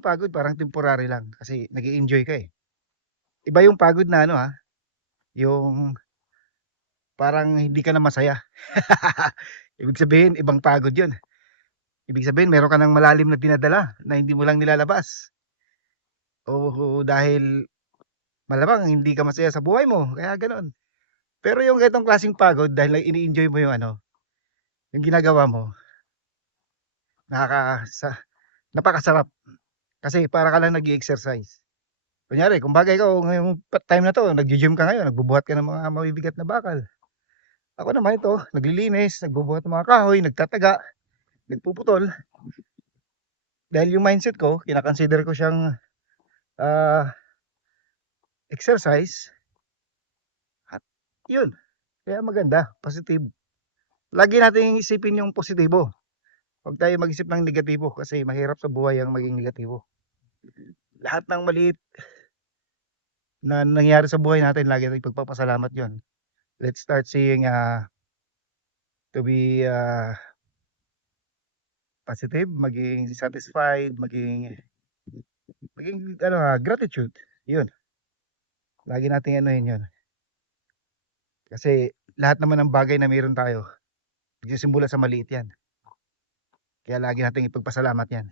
yung pagod parang temporary lang kasi nag-e-enjoy ka, eh. Iba yung pagod na ano, yung parang hindi ka na masaya. Ibig sabihin ibang pagod yun. Ibig sabihin meron ka ng malalim na dinadala na hindi mo lang nilalabas. O dahil malamang hindi ka masaya sa buhay mo kaya gano'n. Pero yung ganitong klaseng pagod dahil ini-enjoy mo yung ano, yung ginagawa mo, nakaka sa napakasarap kasi para ka lang nag-e-exercise. Kunyari kumbaga ikaw ngayong time na 'to naggi-gym ka ngayon, nagbubuhat ka ng mga mabibigat na bakal. Ako naman ito, naglilinis, nagbubuhat ng mga kahoy, nagtataga, nagpuputol. Dahil yung mindset ko, kina-consider ko siyang ah, exercise at yun. Kaya maganda, positive. Lagi nating isipin yung positibo. Huwag tayo mag-isip ng negatibo kasi mahirap sa buhay ang maging negatibo. Lahat ng maliit na nangyari sa buhay natin, lagi nating pagpapasalamat yon. Let's start seeing to be positive, maging satisfied, maging ano, gratitude. Yun. Lagi nating ano yun. Kasi lahat naman ng bagay na meron tayo, nagsisimula sa maliit yan. Kaya lagi nating ipagpasalamat yan.